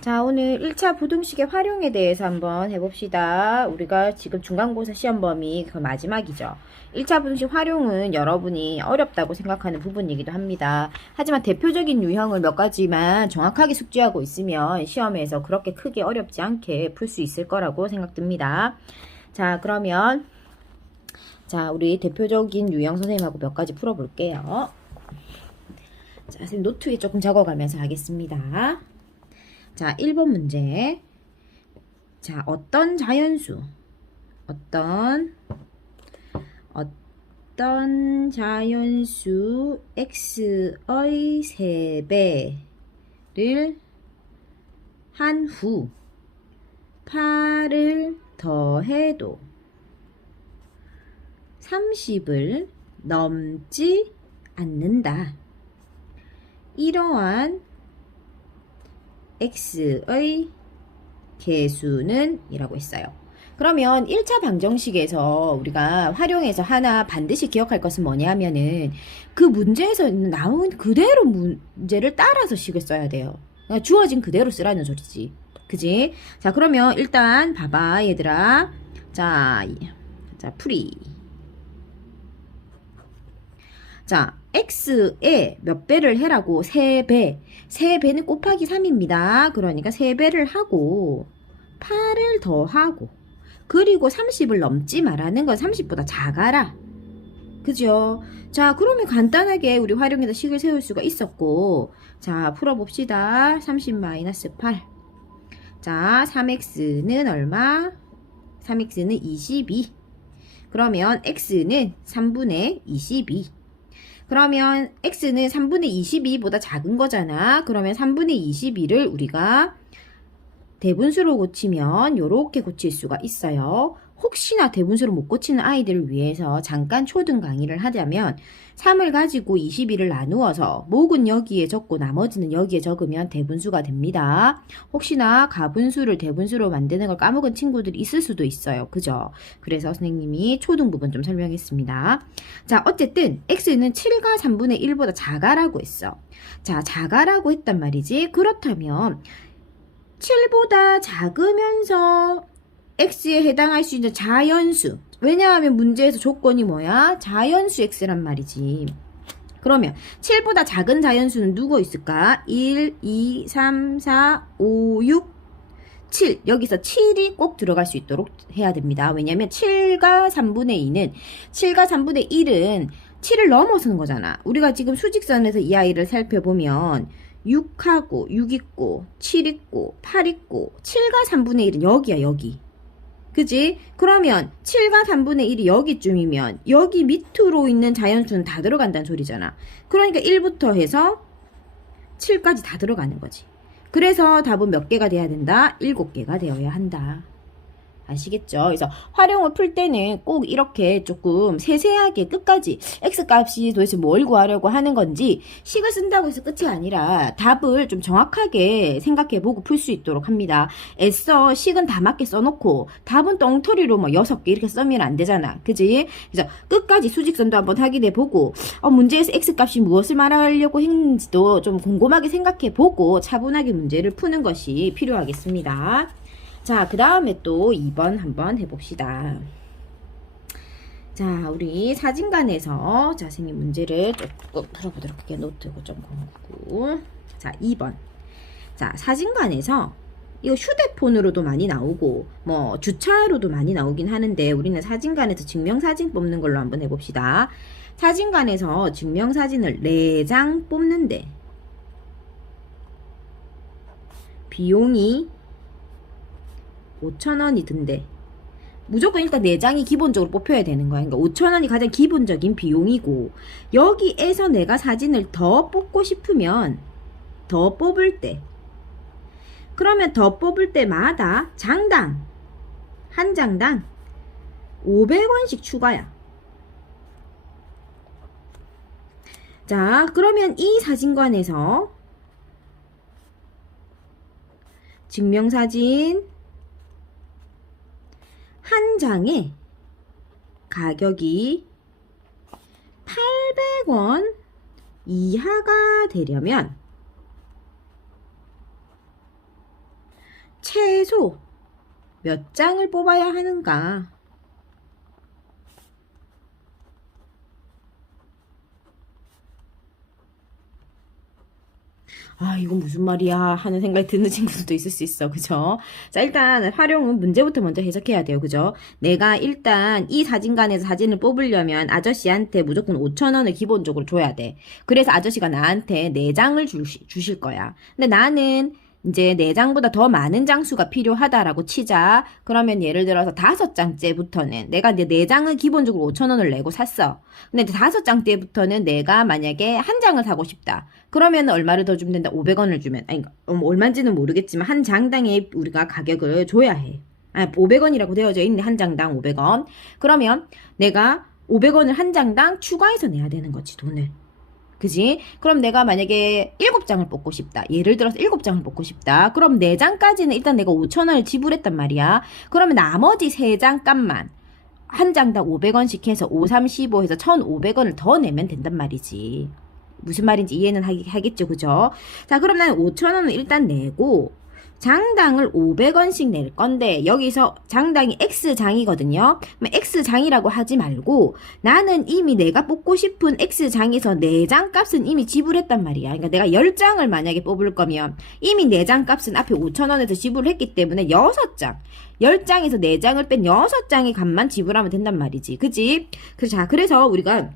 자, 오늘 1차 부등식의 활용에 대해서 한번 해봅시다. 우리가 지금 중간고사 시험 범위 그 마지막이죠. 1차 부등식 활용은 여러분이 어렵다고 생각하는 부분이기도 합니다. 하지만 대표적인 유형을 몇 가지만 정확하게 숙지하고 있으면 시험에서 그렇게 크게 어렵지 않게 풀 수 있을 거라고 생각됩니다. 자, 그러면 자, 우리 대표적인 유형 선생님하고 몇 가지 풀어볼게요. 자, 선생님 노트에 조금 적어가면서 하겠습니다. 자, 1번 문제. 자, 어떤 자연수, 어떤 자연수 x의 3배를 한 후 8을 더해도 30을 넘지 않는다. 이러한 x의 개수는 이라고 했어요. 그러면 1차 방정식에서 우리가 활용해서 하나 반드시 기억할 것은 뭐냐 하면은 그 문제에서 나온 그대로 문제를 따라서 식을 써야 돼요. 그러니까 주어진 그대로 쓰라는 소리지. 그지? 자, 그러면 일단 봐봐 얘들아. 자, 풀이. 자, x에 몇 배를 해라고? 3배. 3배는 곱하기 3입니다. 그러니까 3배를 하고 8을 더하고 그리고 30을 넘지 말라는 건 30보다 작아라. 그죠? 자, 그러면 간단하게 우리 활용해서 식을 세울 수가 있었고, 자, 풀어봅시다. 30-8. 자, 3x는 얼마? 3x는 22. 그러면 x는 3분의 22. 그러면 x는 3분의 22보다 작은 거잖아. 그러면 3분의 22를 우리가 대분수로 고치면 이렇게 고칠 수가 있어요. 혹시나 대분수로 못 고치는 아이들을 위해서 잠깐 초등 강의를 하자면 3을 가지고 22를 나누어서 목은 여기에 적고 나머지는 여기에 적으면 대분수가 됩니다. 혹시나 가분수를 대분수로 만드는 걸 까먹은 친구들이 있을 수도 있어요. 그죠? 그래서 선생님이 초등 부분 좀 설명했습니다. 자, 어쨌든 x는 7과 3분의 1보다 작아라고 했어. 자, 작아라고 했단 말이지. 그렇다면 7보다 작으면서 x에 해당할 수 있는 자연수. 왜냐하면 문제에서 조건이 뭐야? 자연수 x란 말이지. 그러면 7보다 작은 자연수는 누구 있을까? 1, 2, 3, 4, 5, 6, 7. 여기서 7이 꼭 들어갈 수 있도록 해야 됩니다. 왜냐하면 7과 3분의 2는 7과 3분의 1은 7을 넘어서는 거잖아. 우리가 지금 수직선에서 이 아이를 살펴보면 6하고 6 있고 7 있고 8 있고 7과 3분의 1은 여기야 여기. 그지? 그러면 7과 3분의 1이 여기쯤이면 여기 밑으로 있는 자연수는 다 들어간다는 소리잖아. 그러니까 1부터 해서 7까지 다 들어가는 거지. 그래서 답은 몇 개가 돼야 된다? 7개가 되어야 한다. 아시겠죠? 그래서 활용을 풀 때는 꼭 이렇게 조금 세세하게 끝까지 x값이 도대체 뭘 구하려고 하는 건지 식을 쓴다고 해서 끝이 아니라 답을 좀 정확하게 생각해보고 풀 수 있도록 합니다. 애써 식은 다 맞게 써놓고 답은 엉터리로 뭐 6개 이렇게 써면 안 되잖아. 그지? 그래서 끝까지 수직선도 한번 확인해보고 문제에서 x값이 무엇을 말하려고 했는지도 좀 곰곰하게 생각해보고 차분하게 문제를 푸는 것이 필요하겠습니다. 자, 그 다음에 또 2번 한번 해봅시다. 자, 우리 사진관에서 자, 선생님 문제를 조금 풀어보도록 할게요. 노트 9.09. 자, 2번. 자, 사진관에서 이거 휴대폰으로도 많이 나오고 뭐 주차로도 많이 나오긴 하는데 우리는 사진관에서 증명사진 뽑는 걸로 한번 해봅시다. 사진관에서 증명사진을 4장 뽑는데 비용이 5,000원이 든대. 무조건 일단 4장이 기본적으로 뽑혀야 되는 거야. 그러니까 5,000원이 가장 기본적인 비용이고 여기에서 내가 사진을 더 뽑고 싶으면 더 뽑을 때 그러면 더 뽑을 때마다 장당 한 장당 500원씩 추가야. 자, 그러면 이 사진관에서 증명사진 한 장에 가격이 800원 이하가 되려면 최소 몇 장을 뽑아야 하는가? 아, 이거 무슨 말이야 하는 생각이 드는 친구들도 있을 수 있어. 그죠? 자, 일단 활용은 문제부터 먼저 해석해야 돼요. 그죠? 내가 일단 이 사진관에서 사진을 뽑으려면 아저씨한테 무조건 5,000원을 기본적으로 줘야 돼. 그래서 아저씨가 나한테 4장을 주실 거야. 근데 나는 이제 4장보다 더 많은 장수가 필요하다라고 치자. 그러면 예를 들어서 5장째부터는 내가 이제 4장은 기본적으로 5,000원을 내고 샀어. 근데 5장째부터는 내가 만약에 한 장을 사고 싶다. 그러면 얼마를 더 주면 된다? 500원을 주면. 아니, 얼마인지는 모르겠지만 한 장당에 우리가 가격을 줘야 해. 500원이라고 되어져 있네. 한 장당 500원. 그러면 내가 500원을 한 장당 추가해서 내야 되는 거지, 돈을. 그지? 그럼 내가 만약에 7장을 뽑고 싶다. 예를 들어서 7장을 뽑고 싶다. 그럼 4장까지는 일단 내가 5,000원을 지불했단 말이야. 그러면 나머지 3장 값만 한 장당 500원씩 해서 5, 3, 15 해서 1,500원을 더 내면 된단 말이지. 무슨 말인지 이해는 하겠죠, 그죠? 자, 그럼 나는 5,000원을 일단 내고 장당을 500원씩 낼 건데 여기서 장당이 X장이거든요. 그럼 X장이라고 하지 말고 나는 이미 내가 뽑고 싶은 X장에서 4장 값은 이미 지불했단 말이야. 그러니까 내가 10장을 만약에 뽑을 거면 이미 4장 값은 앞에 5,000원에서 지불을 했기 때문에 6장. 10장에서 4장을 뺀 6장의 값만 지불하면 된단 말이지. 그치? 그래서 우리가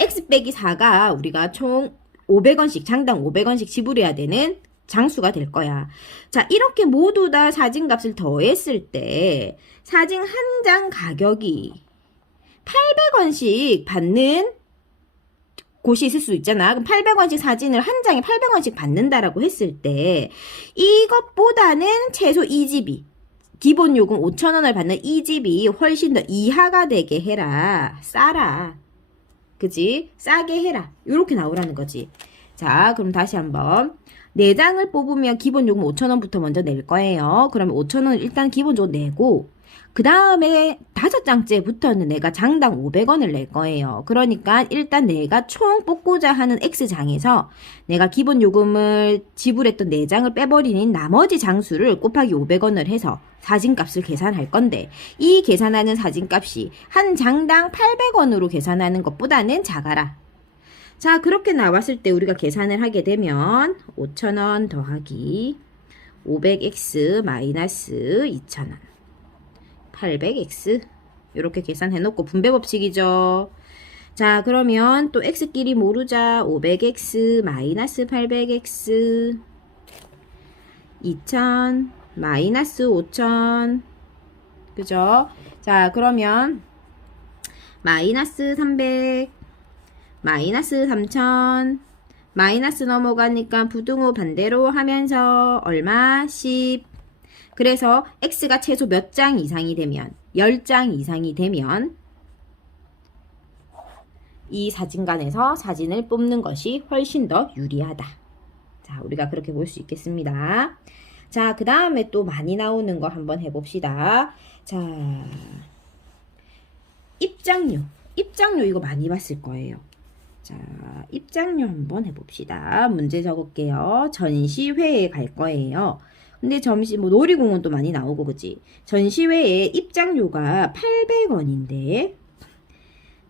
X 빼기 4가 우리가 총 500원씩, 장당 500원씩 지불해야 되는 장수가 될 거야. 자, 이렇게 모두 다 사진값을 더했을 때 사진 한 장 가격이 800원씩 받는 곳이 있을 수 있잖아. 그럼 800원씩 사진을 한 장에 800원씩 받는다라고 했을 때 이것보다는 최소 이 집이 기본 요금 5,000원을 받는 이 집이 훨씬 더 이하가 되게 해라. 싸라. 그지? 싸게 해라. 이렇게 나오라는 거지. 자, 그럼 다시 한번. 4장을 뽑으면 기본 요금 5,000원부터 먼저 낼 거예요. 그러면 5,000원을 일단 기본적으로 내고 그 다음에 5장째부터는 내가 장당 500원을 낼 거예요. 그러니까 일단 내가 총 뽑고자 하는 X장에서 내가 기본 요금을 지불했던 4장을 빼버리는 나머지 장수를 곱하기 500원을 해서 사진값을 계산할 건데 이 계산하는 사진값이 한 장당 800원으로 계산하는 것보다는 작아라. 자, 그렇게 나왔을 때 우리가 계산을 하게 되면 5,000원 더하기 500x 마이너스 2,000원 800x 이렇게 계산해 놓고 분배 법칙이죠. 자, 그러면 또 x끼리 모르자. 500x 마이너스 800x 2,000 마이너스 5,000 그죠? 자, 그러면 마이너스 300 마이너스 3,000 마이너스 넘어가니까 부등호 반대로 하면서 얼마? 10 그래서 x가 최소 몇 장 이상이 되면 10장 이상이 되면 이 사진관에서 사진을 뽑는 것이 훨씬 더 유리하다. 자, 우리가 그렇게 볼 수 있겠습니다. 자, 그 다음에 또 많이 나오는 거 한번 해봅시다. 자, 입장료. 입장료 이거 많이 봤을 거예요. 자, 입장료 한번 해봅시다. 문제 적을게요. 전시회에 갈 거예요. 근데 놀이공원도 많이 나오고, 그지? 전시회에 입장료가 800원인데,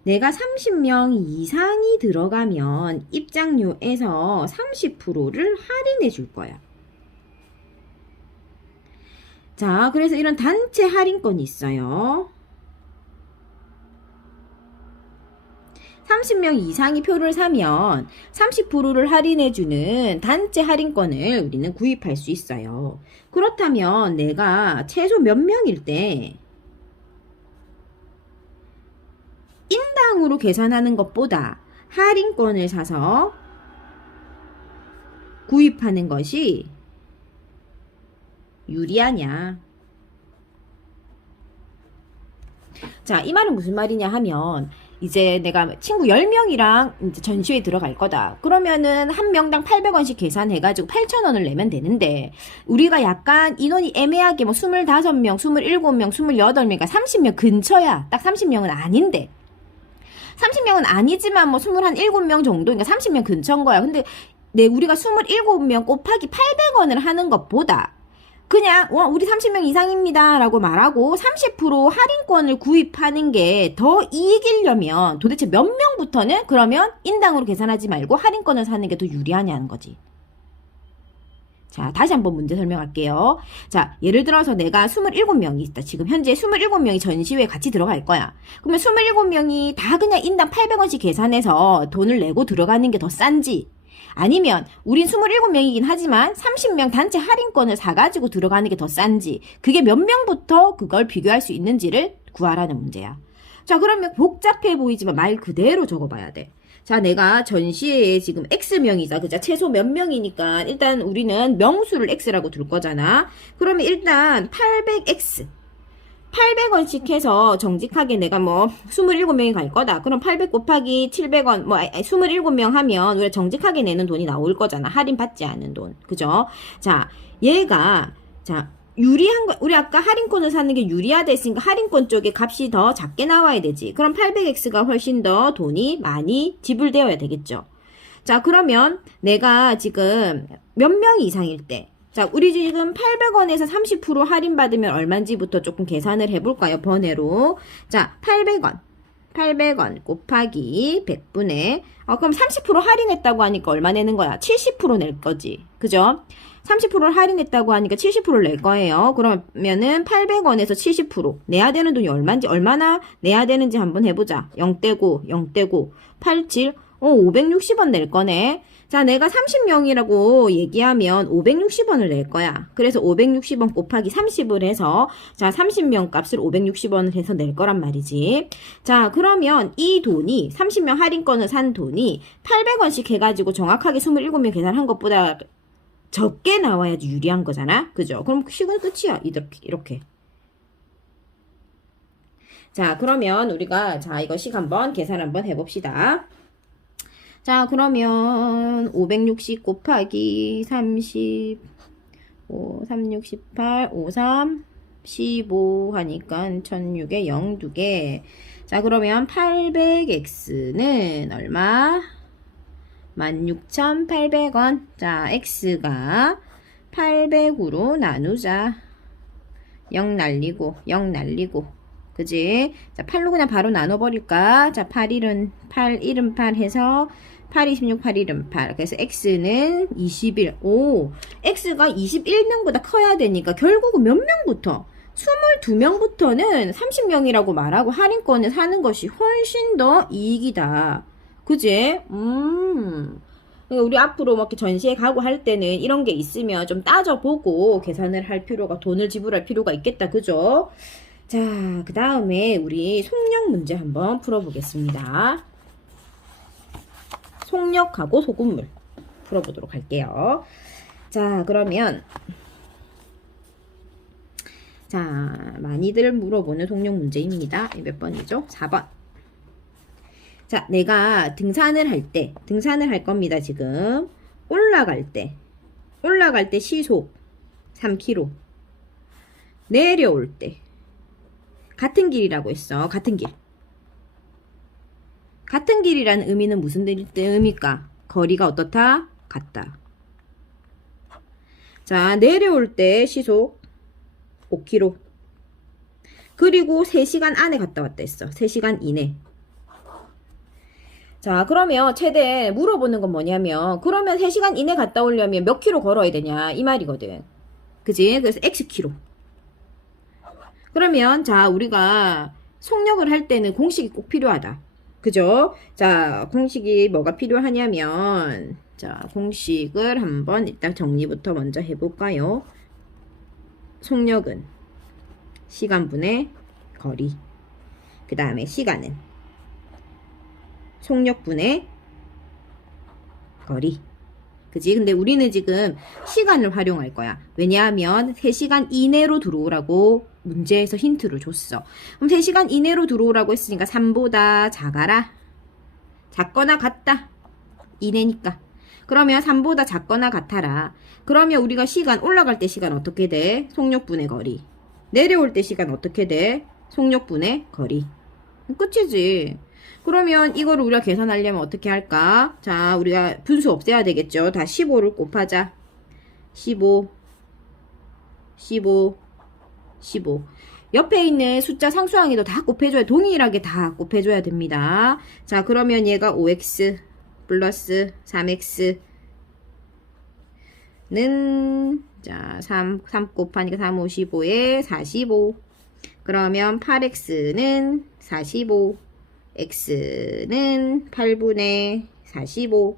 내가 30명 이상이 들어가면 입장료에서 30%를 할인해 줄 거야. 자, 그래서 이런 단체 할인권이 있어요. 30명 이상이 표를 사면 30%를 할인해주는 단체 할인권을 우리는 구입할 수 있어요. 그렇다면 내가 최소 몇 명일 때 인당으로 계산하는 것보다 할인권을 사서 구입하는 것이 유리하냐? 자, 이 말은 무슨 말이냐 하면 이제 내가 친구 10명이랑 이제 전시회에 들어갈 거다. 그러면은 한 명당 800원씩 계산해가지고 8,000원을 내면 되는데 우리가 약간 인원이 애매하게 뭐 25명, 27명, 28명, 그러니까 30명 근처야. 딱 30명은 아닌데 30명은 아니지만 뭐 27명 정도, 그러니까 30명 근처인 거야. 근데 우리가 27명 곱하기 800원을 하는 것보다 그냥 우리 30명 이상입니다 라고 말하고 30% 할인권을 구입하는 게 더 이익이려면 도대체 몇 명부터는 그러면 인당으로 계산하지 말고 할인권을 사는 게 더 유리하냐는 거지. 자, 다시 한번 문제 설명할게요. 자, 예를 들어서 내가 27명이 있다. 지금 현재 27명이 전시회에 같이 들어갈 거야. 그러면 27명이 다 그냥 인당 800원씩 계산해서 돈을 내고 들어가는 게 더 싼지, 아니면 우린 27명이긴 하지만 30명 단체 할인권을 사가지고 들어가는 게 더 싼지, 그게 몇 명부터 그걸 비교할 수 있는지를 구하라는 문제야. 자, 그러면 복잡해 보이지만 말 그대로 적어봐야 돼. 자, 내가 전시회에 지금 X명이다. 그죠? 최소 몇 명이니까 일단 우리는 명수를 X라고 둘 거잖아. 그러면 일단 800X. 800원씩 해서 정직하게 내가 뭐 27명이 갈 거다. 그럼 800 곱하기 700원, 27명 하면 우리가 정직하게 내는 돈이 나올 거잖아. 할인 받지 않은 돈. 그죠? 자, 얘가, 자, 유리한 거, 우리 아까 할인권을 사는 게 유리하다 했으니까 할인권 쪽에 값이 더 작게 나와야 되지. 그럼 800X가 훨씬 더 돈이 많이 지불되어야 되겠죠. 자, 그러면 내가 지금 몇 명 이상일 때, 자, 우리 지금 800원에서 30% 할인받으면 얼마인지부터 조금 계산을 해볼까요? 번외로. 자, 800원 곱하기 100분의, 그럼 30% 할인했다고 하니까 얼마 내는 거야? 70% 낼 거지. 그죠? 30%를 할인했다고 하니까 70%를 낼 거예요. 그러면은 800원에서 70% 내야 되는 돈이 얼마나 내야 되는지 한번 해보자. 0떼고 87, 560원 낼 거네. 자, 내가 30명이라고 얘기하면 560원을 낼 거야. 그래서 560원 곱하기 30을 해서, 자, 30명 값을 560원을 해서 낼 거란 말이지. 자, 그러면 이 돈이, 30명 할인권을 산 돈이 800원씩 해가지고 정확하게 27명 계산한 것보다 적게 나와야지 유리한 거잖아. 그죠? 그럼 식은 끝이야. 이렇게. 자, 그러면 우리가, 자, 이거씩 한번 계산 한번 해봅시다. 자, 그러면 560 곱하기 30, 3, 6, 18, 5, 3, 15 하니까 1600에 0 2개. 자, 그러면 800X는 얼마? 16,800원. 자, X가 800으로 나누자. 0 날리고. 그지? 자, 8로 그냥 바로 나눠버릴까? 자, 8, 1은 8 해서 8, 26, 8, 1은 8. 그래서 X는 21. X가 21명보다 커야 되니까 결국은 몇 명부터? 22명부터는 30명이라고 말하고 할인권을 사는 것이 훨씬 더 이익이다. 그지? 우리 앞으로 뭐 이렇게 전시회 가고 할 때는 이런 게 있으면 좀 따져보고 계산을 할 필요가, 돈을 지불할 필요가 있겠다. 그죠? 자, 그 다음에 우리 속력 문제 한번 풀어보겠습니다. 속력하고 소금물 풀어보도록 할게요. 자, 그러면 자, 많이들 물어보는 속력 문제입니다. 몇 번이죠? 4번. 자, 내가 등산을 할 겁니다, 지금. 올라갈 때 시속 3km. 내려올 때. 같은 길이라고 했어, 같은 길. 같은 길이라는 의미는 무슨 의미일까? 거리가 어떻다? 같다. 자, 내려올 때 시속 5km. 그리고 3시간 안에 갔다 왔다 했어. 3시간 이내. 자, 그러면 최대 물어보는 건 뭐냐면, 그러면 3시간 이내 갔다 오려면 몇 킬로 걸어야 되냐 이 말이거든. 그지? 그래서 X키로. 그러면 자, 우리가 속력을 할 때는 공식이 꼭 필요하다. 그죠? 자, 공식이 뭐가 필요하냐면, 자, 공식을 한번 일단 정리부터 먼저 해볼까요? 속력은 시간분의 거리. 그 다음에 시간은 속력분의 거리. 그지? 근데 우리는 지금 시간을 활용할 거야. 왜냐하면 3시간 이내로 들어오라고 문제에서 힌트를 줬어. 그럼 3시간 이내로 들어오라고 했으니까 3보다 작아라. 작거나 같다. 이내니까. 그러면 3보다 작거나 같아라. 그러면 우리가 시간, 올라갈 때 시간 어떻게 돼? 속력분의 거리. 내려올 때 시간 어떻게 돼? 속력분의 거리. 끝이지. 그러면 이거를 우리가 계산하려면 어떻게 할까? 자, 우리가 분수 없애야 되겠죠. 다 15를 곱하자. 15, 15, 15. 옆에 있는 숫자 상수항에도 다 곱해줘야, 동일하게 다 곱해줘야 됩니다. 자, 그러면 얘가 5x 플러스 3x는, 자, 3 곱하니까 3, 5, 15에 45. 그러면 8x는 45. x는 8분의 45.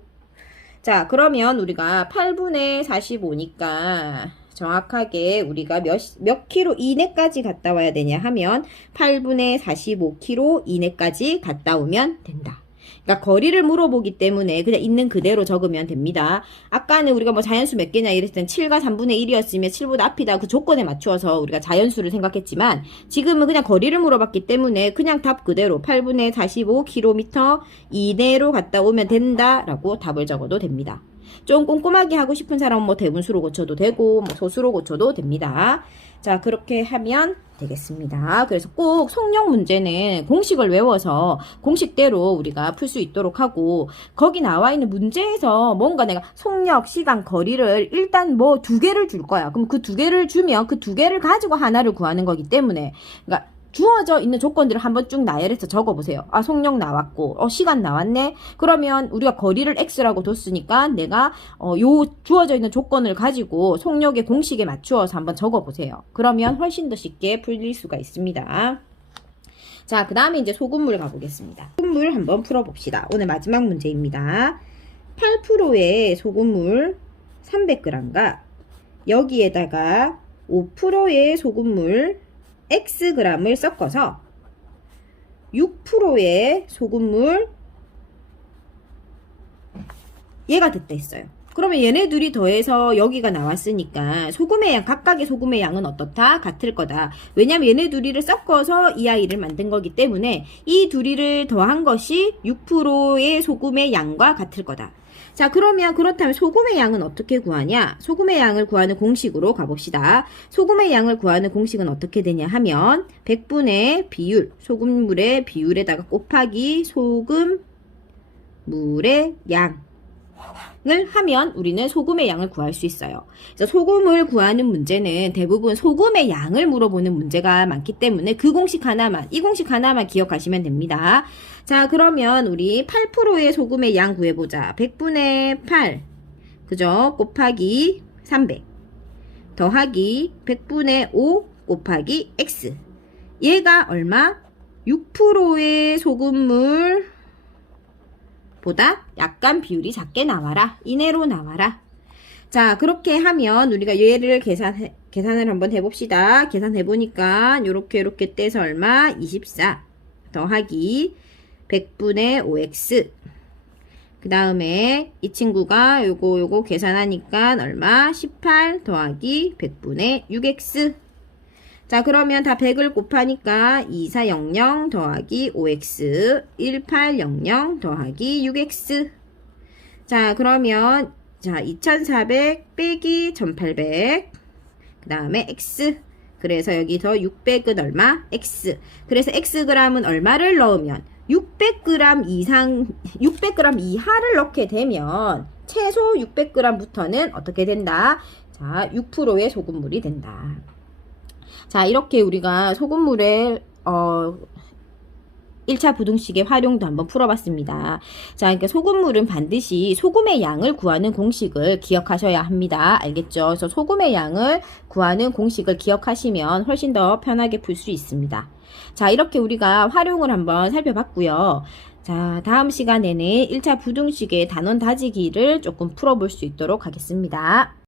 자, 그러면 우리가 8분의 45니까 정확하게 우리가 몇 킬로 이내까지 갔다 와야 되냐 하면 8분의 45킬로 이내까지 갔다 오면 된다. 그러니까 거리를 물어보기 때문에 그냥 있는 그대로 적으면 됩니다. 아까는 우리가 뭐 자연수 몇 개냐 이랬을 땐 7과 3분의 1이었으면 7보다 앞이다 그 조건에 맞추어서 우리가 자연수를 생각했지만 지금은 그냥 거리를 물어봤기 때문에 그냥 답 그대로 8분의 45km 이내로 갔다 오면 된다라고 답을 적어도 됩니다. 좀 꼼꼼하게 하고 싶은 사람은 뭐 대분수로 고쳐도 되고 뭐 소수로 고쳐도 됩니다. 자, 그렇게 하면 되겠습니다. 그래서 꼭 속력 문제는 공식을 외워서 공식대로 우리가 풀 수 있도록 하고, 거기 나와 있는 문제에서 뭔가 내가 속력, 시간, 거리를 일단 뭐 2개를 줄 거야. 그럼 그 2개를 주면 그 2개를 가지고 하나를 구하는 거기 때문에, 그러니까 주어져 있는 조건들을 한번 쭉 나열해서 적어보세요. 아, 속력 나왔고, 시간 나왔네? 그러면 우리가 거리를 x라고 뒀으니까 내가, 요 주어져 있는 조건을 가지고 속력의 공식에 맞추어서 한번 적어보세요. 그러면 훨씬 더 쉽게 풀릴 수가 있습니다. 자, 그 다음에 이제 소금물 가보겠습니다. 소금물 한번 풀어봅시다. 오늘 마지막 문제입니다. 8%의 소금물 300g과 여기에다가 5%의 소금물 Xg을 섞어서 6%의 소금물 얘가 됐다 했어요. 그러면 얘네 둘이 더해서 여기가 나왔으니까 소금의 양, 각각의 소금의 양은 어떻다? 같을 거다. 왜냐면 얘네 둘이를 섞어서 이 아이를 만든 거기 때문에 이 둘이를 더한 것이 6%의 소금의 양과 같을 거다. 자, 그러면 그렇다면 소금의 양은 어떻게 구하냐? 소금의 양을 구하는 공식으로 가봅시다. 소금의 양을 구하는 공식은 어떻게 되냐 하면 100분의 비율, 소금물의 비율에다가 곱하기 소금물의 양을 하면 우리는 소금의 양을 구할 수 있어요. 그래서 소금을 구하는 문제는 대부분 소금의 양을 물어보는 문제가 많기 때문에 그 공식 하나만, 이 공식 하나만 기억하시면 됩니다. 자, 그러면 우리 8%의 소금의 양 구해보자. 100분의 8, 그죠? 곱하기 300 더하기 100분의 5 곱하기 x. 얘가 얼마? 6%의 소금물 보다 약간 비율이 작게 나와라. 이내로 나와라. 자, 그렇게 하면 우리가 얘를 계산을 한번 해봅시다. 계산해보니까 요렇게 떼서 얼마? 24 더하기 100분의 5x. 그 다음에 이 친구가 요거 계산하니까 얼마? 18 더하기 100분의 6x. 자, 그러면 다 100을 곱하니까 2400 더하기 5x, 1800 더하기 6x. 자, 그러면 자 2400 빼기 1800, 그 다음에 x. 그래서 여기서 600은 얼마? x. 그래서 xg은 얼마를 넣으면 600g 이상, 600g 이하를 넣게 되면 최소 600g부터는 어떻게 된다? 자, 6%의 소금물이 된다. 자, 이렇게 우리가 소금물의 1차 부등식의 활용도 한번 풀어봤습니다. 자, 그러니까 소금물은 반드시 소금의 양을 구하는 공식을 기억하셔야 합니다. 알겠죠? 그래서 소금의 양을 구하는 공식을 기억하시면 훨씬 더 편하게 풀 수 있습니다. 자, 이렇게 우리가 활용을 한번 살펴봤고요. 자, 다음 시간에는 1차 부등식의 단원 다지기를 조금 풀어볼 수 있도록 하겠습니다.